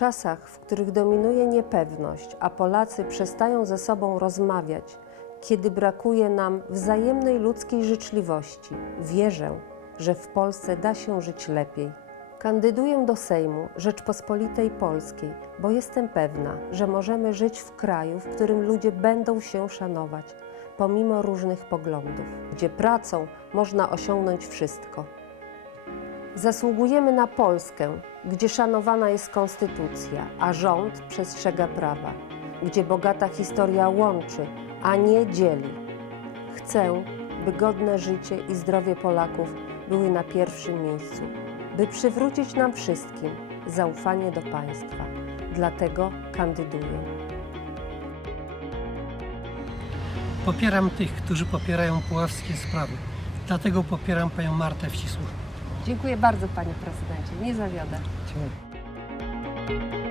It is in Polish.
czasach, w których dominuje niepewność, a Polacy przestają ze sobą rozmawiać, kiedy brakuje nam wzajemnej ludzkiej życzliwości, wierzę, że w Polsce da się żyć lepiej. Kandyduję do Sejmu Rzeczpospolitej Polskiej, bo jestem pewna, że możemy żyć w kraju, w którym ludzie będą się szanować, pomimo różnych poglądów, gdzie pracą można osiągnąć wszystko. Zasługujemy na Polskę, gdzie szanowana jest konstytucja, a rząd przestrzega prawa, gdzie bogata historia łączy, a nie dzieli. Chcę, by godne życie i zdrowie Polaków były na pierwszym miejscu, by przywrócić nam wszystkim zaufanie do państwa. Dlatego kandyduję. Popieram tych, którzy popierają puławskie sprawy. Dlatego popieram panią Martę Wcisło. Dziękuję bardzo, panie prezydencie. Nie zawiodę. Dziękuję.